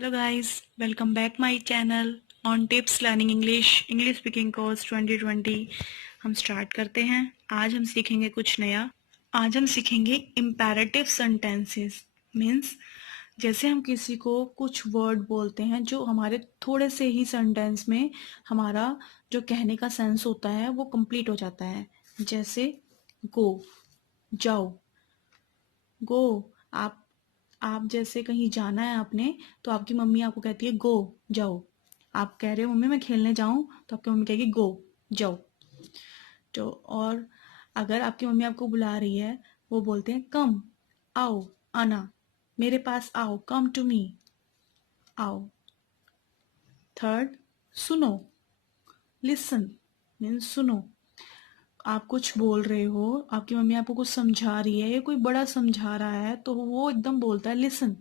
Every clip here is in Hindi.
Hello guys, welcome back my channel on Tips Learning English Speaking Course 2020। हम स्टार्ट करते हैं। आज हम सीखेंगे कुछ नया। आज हम सीखेंगे इम्पेरेटिव सेंटेंसेस। मीन्स जैसे हम किसी को कुछ वर्ड बोलते हैं जो हमारे थोड़े से ही सेंटेंस में हमारा जो कहने का सेंस होता है वो कंप्लीट हो जाता है। जैसे गो, जाओ। गो, आप जैसे कहीं जाना है आपने, तो आपकी मम्मी आपको कहती है गो, जाओ। आप कह रहे हो मम्मी मैं खेलने जाऊं, तो आपकी मम्मी कहेगी गो, जाओ। तो और अगर आपकी मम्मी आपको बुला रही है, वो बोलते हैं कम, आओ, आना, मेरे पास आओ, कम टू मी, आओ। थर्ड, सुनो, लिसन मीन्स सुनो। आप कुछ बोल रहे हो, आपकी मम्मी आपको कुछ समझा रही है या कोई बड़ा समझा रहा है, तो वो एकदम बोलता है लिसन,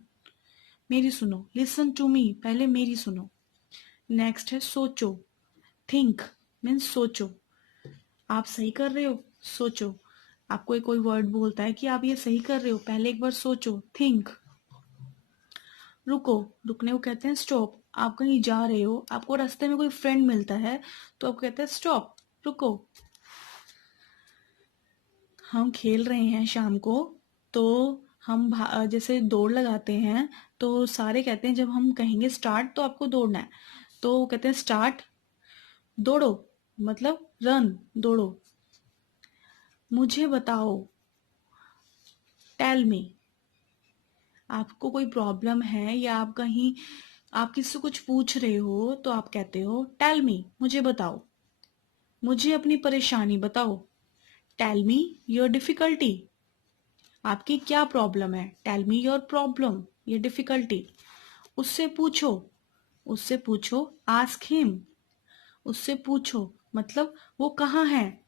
मेरी सुनो, लिसन टू मी, पहले मेरी सुनो। नेक्स्ट है सोचो, थिंक मीन्स सोचो। आप सही कर रहे हो, सोचो। आपको कोई वर्ड बोलता है कि आप ये सही कर रहे हो, पहले एक बार सोचो, थिंक। रुको, रुकने को कहते हैं स्टॉप। आप कहीं जा रहे हो, आपको रास्ते में कोई फ्रेंड मिलता है, तो आपको कहते हैं स्टॉप, रुको। हम खेल रहे हैं शाम को, तो हम जैसे दौड़ लगाते हैं, तो सारे कहते हैं जब हम कहेंगे स्टार्ट तो आपको दौड़ना है, तो वो कहते हैं स्टार्ट, दौड़ो, मतलब रन, दौड़ो। मुझे बताओ, टेल मी। आपको कोई प्रॉब्लम है या आप किसी से कुछ पूछ रहे हो, तो आप कहते हो टेल मी, मुझे बताओ, मुझे अपनी परेशानी बताओ, टेल मी योर डिफिकल्टी। आपकी क्या प्रॉब्लम है, टेल मी योर प्रॉब्लम, ये डिफिकल्टी। उससे पूछो, उससे पूछो, आस्क हिम, उससे पूछो, मतलब वो कहाँ है।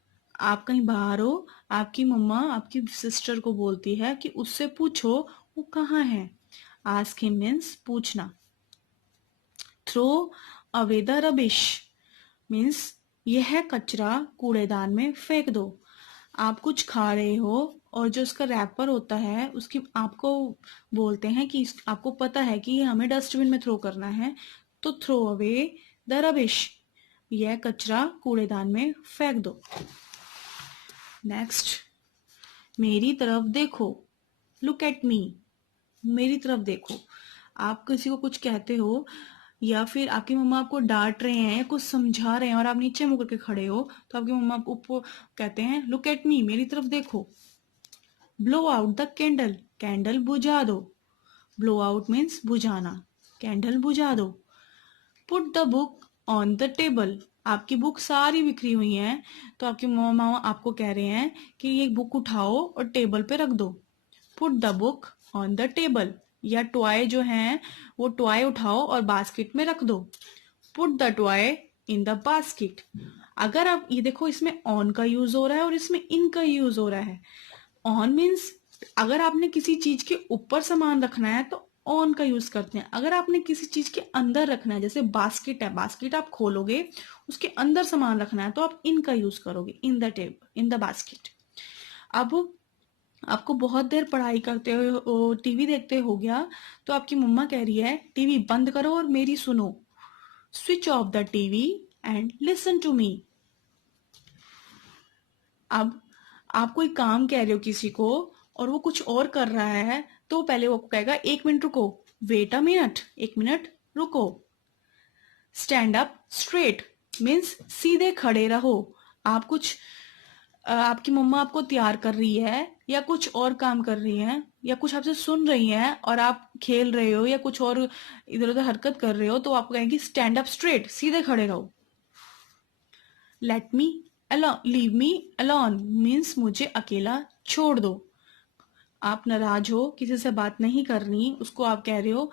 आप कहीं बाहर हो, आपकी मम्मा आपकी सिस्टर को बोलती है कि उससे पूछो वो कहाँ है। आस्क हिम मीन्स पूछना। Throw away the rubbish means यह कचरा कूड़ेदान में फेंक दो। आप कुछ खा रहे हो और जो उसका रैपर होता है उसकी आपको बोलते हैं कि आपको पता है कि ये हमें डस्टबिन में थ्रो करना है, तो थ्रो अवे द रबिश, यह कचरा कूड़ेदान में फेंक दो। नेक्स्ट, मेरी तरफ देखो, लुक एट मी, मेरी तरफ देखो। आप किसी को कुछ कहते हो या फिर आपकी मम्मा आपको डांट रहे हैं, कुछ समझा रहे हैं और आप नीचे मुड़ करके खड़े हो, तो आपकी मम्मा आपको कहते हैं लुक एट मी, मेरी तरफ देखो। Blow out the candle, candle बुझा दो। ब्लो आउट मीन्स बुझाना, कैंडल बुझा दो। Put the book on the table, आपकी बुक सारी बिखरी हुई हैं, तो आपकी मम्मा आपको कह रहे हैं कि ये बुक उठाओ और टेबल पे रख दो। Put the book on the table, या टॉय जो है वो टॉय उठाओ और बास्केट में रख दो। Put the toy in the basket. अगर आप ये देखो, इसमें ऑन का यूज हो रहा है और इसमें इन का यूज हो रहा है। ऑन मीन्स अगर आपने किसी चीज के ऊपर सामान रखना है तो ऑन का यूज करते हैं। अगर आपने किसी चीज के अंदर रखना है, जैसे बास्केट है, बास्केट आप खोलोगे, उसके अंदर सामान रखना है, तो आप इन का यूज करोगे, in the table, in the basket. अब आपको बहुत देर पढ़ाई करते हो, टीवी देखते हो गया, तो आपकी मम्मा कह रही है टीवी बंद करो और मेरी सुनो। Switch off the TV and listen to me. अब आप कोई काम कह रहे हो किसी को और वो कुछ और कर रहा है, तो पहले वो कहेगा एक मिनट रुको, वेट अ मिनट, एक मिनट रुको। स्टैंड अप स्ट्रेट मीन्स सीधे खड़े रहो। आप कुछ आपकी मम्मा आपको तैयार कर रही है या कुछ और काम कर रही है या कुछ आपसे सुन रही है और आप खेल रहे हो या कुछ और इधर उधर हरकत कर रहे हो, तो आपको कहेंगे स्टैंड अप स्ट्रेट, सीधे खड़े रहो। Let me leave me alone means मुझे अकेला छोड़ दो। आप नाराज हो, किसी से बात नहीं करनी, उसको आप कह रहे हो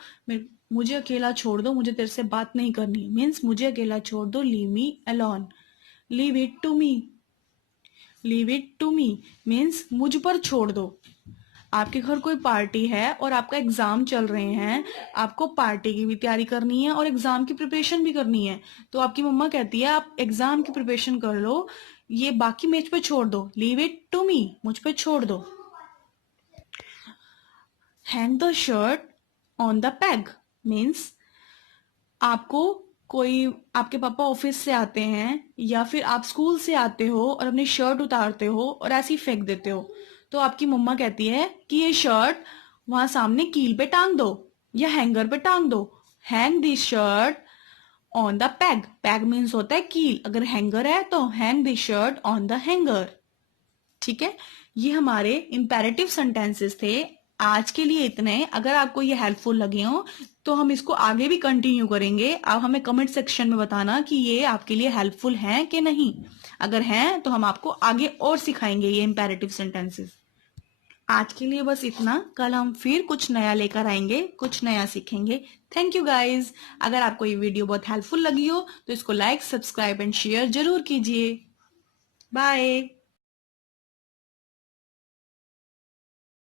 मुझे अकेला छोड़ दो, मुझे तेरे से बात नहीं करनी, मीन्स मुझे अकेला छोड़ दो, leave me alone. Leave it to me, leave it to me means मुझ पर छोड़ दो। आपके घर कोई पार्टी है और आपका एग्जाम चल रहे हैं, आपको पार्टी की भी तैयारी करनी है और एग्जाम की प्रिपरेशन भी करनी है, तो आपकी मम्मा कहती है आप एग्जाम की प्रिपरेशन कर लो, ये बाकी मेज पे छोड़ दो, लीव इट टू मी, मुझ पे छोड़ दो। Hang the shirt on the peg means आपको कोई, आपके पापा ऑफिस से आते हैं या फिर आप स्कूल से आते हो और अपनी शर्ट उतारते हो और ऐसे ही फेंक देते हो, तो आपकी मम्मा कहती है कि ये शर्ट वहां सामने कील पे टांग दो या हैंगर पे टांग दो। Hang this shirt on the peg. Peg means होता है कील, अगर हैंगर है तो hang this shirt on the hanger. ठीक है, ये हमारे इंपेरेटिव सेंटेंसेस थे। आज के लिए इतने। अगर आपको ये हेल्पफुल लगे हो तो हम इसको आगे भी कंटिन्यू करेंगे। आप हमें कमेंट सेक्शन में बताना कि ये आपके लिए हेल्पफुल हैं कि नहीं। अगर हैं तो हम आपको आगे और सिखाएंगे ये इंपेरेटिव सेंटेंसेस। आज के लिए बस इतना। कल हम फिर कुछ नया लेकर आएंगे, कुछ नया सीखेंगे। Thank you guys. अगर आपको ये वीडियो बहुत हेल्पफुल लगी हो तो इसको लाइक, सब्सक्राइब एंड शेयर जरूर कीजिए। बाय।